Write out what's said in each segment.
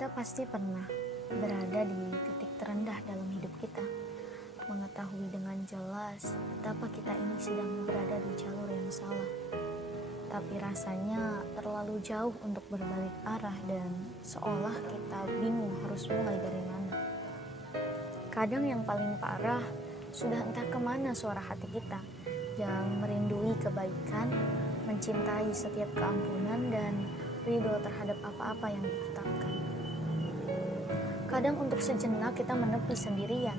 Kita pasti pernah berada di titik terendah dalam hidup kita, mengetahui dengan jelas betapa kita ini sedang berada di jalur yang salah. Tapi rasanya terlalu jauh untuk berbalik arah dan seolah kita bingung harus mulai dari mana. Kadang yang paling parah, sudah entah kemana suara hati kita yang merindui kebaikan, mencintai setiap keampunan dan ridho terhadap apa-apa yang ditetapkan. Kadang untuk sejenak kita menepi sendirian,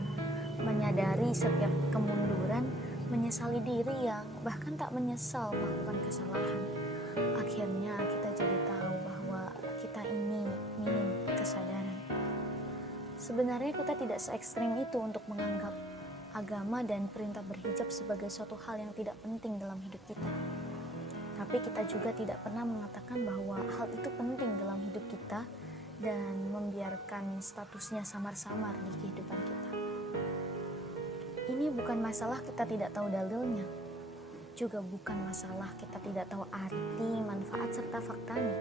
menyadari setiap kemunduran, menyesali diri yang bahkan tak menyesal melakukan kesalahan. Akhirnya kita jadi tahu bahwa kita ini minim kesadaran. Sebenarnya kita tidak se-ekstrim itu untuk menganggap agama dan perintah berhijab sebagai suatu hal yang tidak penting dalam hidup kita. Tapi kita juga tidak pernah mengatakan bahwa hal itu penting dalam hidup kita dan membiarkan statusnya samar-samar di kehidupan kita. Ini bukan masalah kita tidak tahu dalilnya, juga bukan masalah kita tidak tahu arti, manfaat, serta faktanya.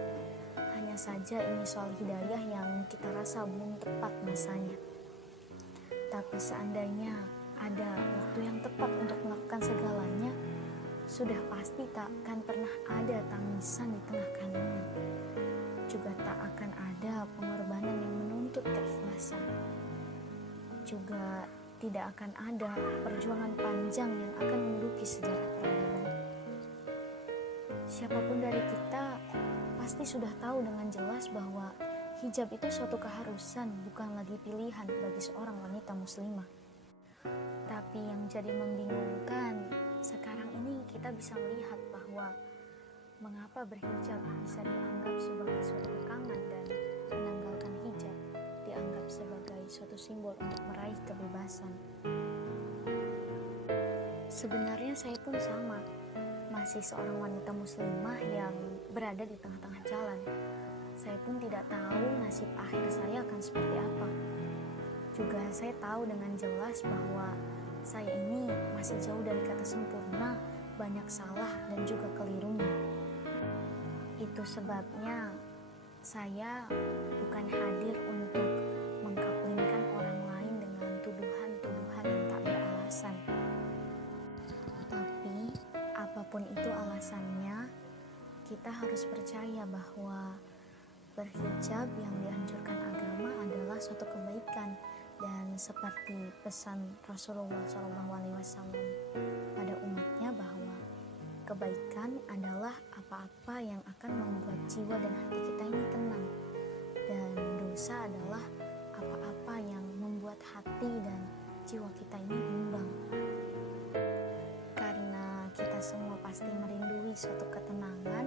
Hanya saja ini soal hidayah yang kita rasa belum tepat masanya. Tapi seandainya ada waktu yang tepat untuk melakukan segalanya, sudah pasti tak akan pernah ada tangisan di tengah kandungan. Juga tak akan ada pengorbanan yang menuntut keikhlasan. Juga tidak akan ada perjuangan panjang yang akan menduduki sejarah peradaban. Siapapun dari kita pasti sudah tahu dengan jelas bahwa hijab itu suatu keharusan, bukan lagi pilihan bagi seorang wanita muslimah. Tapi yang jadi membingungkan, sekarang ini kita bisa melihat bahwa mengapa berhijab bisa dianggap sebagai suatu kekangan dan menanggalkan hijab dianggap sebagai suatu simbol untuk meraih kebebasan. Sebenarnya saya pun sama, masih seorang wanita muslimah yang berada di tengah-tengah jalan. Saya pun tidak tahu nasib akhir saya akan seperti apa. Juga saya tahu dengan jelas bahwa saya ini masih jauh dari kata sempurna, banyak salah dan juga kelirunya. Itu sebabnya saya bukan hadir untuk mengkaplingkan orang lain dengan tuduhan-tuduhan yang tak beralasan. Tapi apapun itu alasannya, kita harus percaya bahwa berhijab yang dianjurkan agama adalah suatu kebaikan, dan seperti pesan Rasulullah SAW pada umatnya bahwa kebaikan adalah apa-apa yang akan membuat jiwa dan hati kita ini tenang, dan dosa adalah apa-apa yang membuat hati dan jiwa kita ini bimbang. Karena kita semua pasti merindui suatu ketenangan,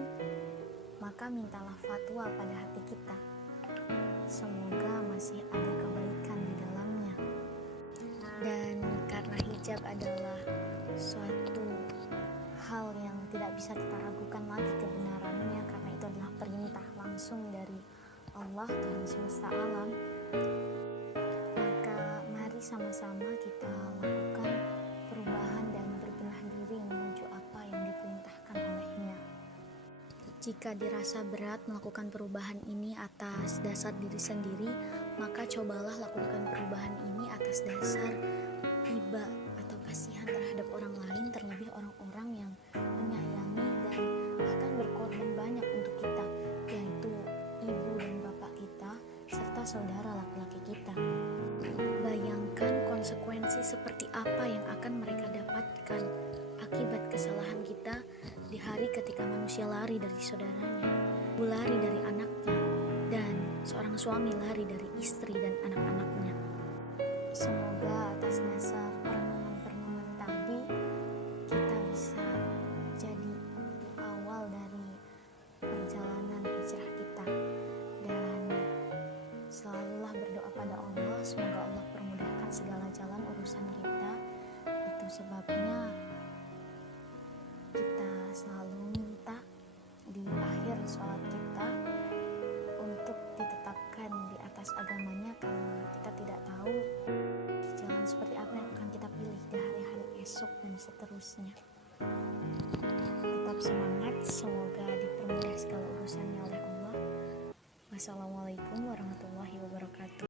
maka mintalah fatwa pada hati kita. Semoga masih ada kebaikan di dalamnya. Dan karena hijab adalah suatu hal yang tidak bisa kita ragukan lagi kebenarannya, karena itu adalah perintah langsung dari Allah, Tuhan semesta alam, maka mari sama-sama kita lakukan perubahan dan berbenah diri menuju apa yang diperintahkan olehnya. Jika dirasa berat melakukan perubahan ini atas dasar diri sendiri, maka cobalah lakukan perubahan ini atas dasar iba atau kasihan terhadap orang lain, terlebih orang-orang yang menyayangi dan bahkan berkorban banyak untuk kita, yaitu ibu dan bapak kita serta saudara laki-laki kita. Bayangkan konsekuensi seperti apa yang akan mereka dapatkan akibat kesalahan kita di hari ketika manusia lari dari saudaranya, ibu lari dari anaknya, dan seorang suami lari dari istri dan anak-anaknya. Semoga atas dasar perenungan-perenungan tadi kita bisa jadi awal dari perjalanan hijrah kita, dan selalulah berdoa pada Allah, semoga Allah permudahkan segala jalan urusan kita. Itu sebabnya kita selalu minta di akhir sholat kita untuk ditetapkan di atas agamanya, karena kita tidak tahu jalan seperti apa yang akan kita pilih di hari-hari esok dan seterusnya. Tetap semangat, semoga dipermudah segala urusannya oleh Allah. Wassalamualaikum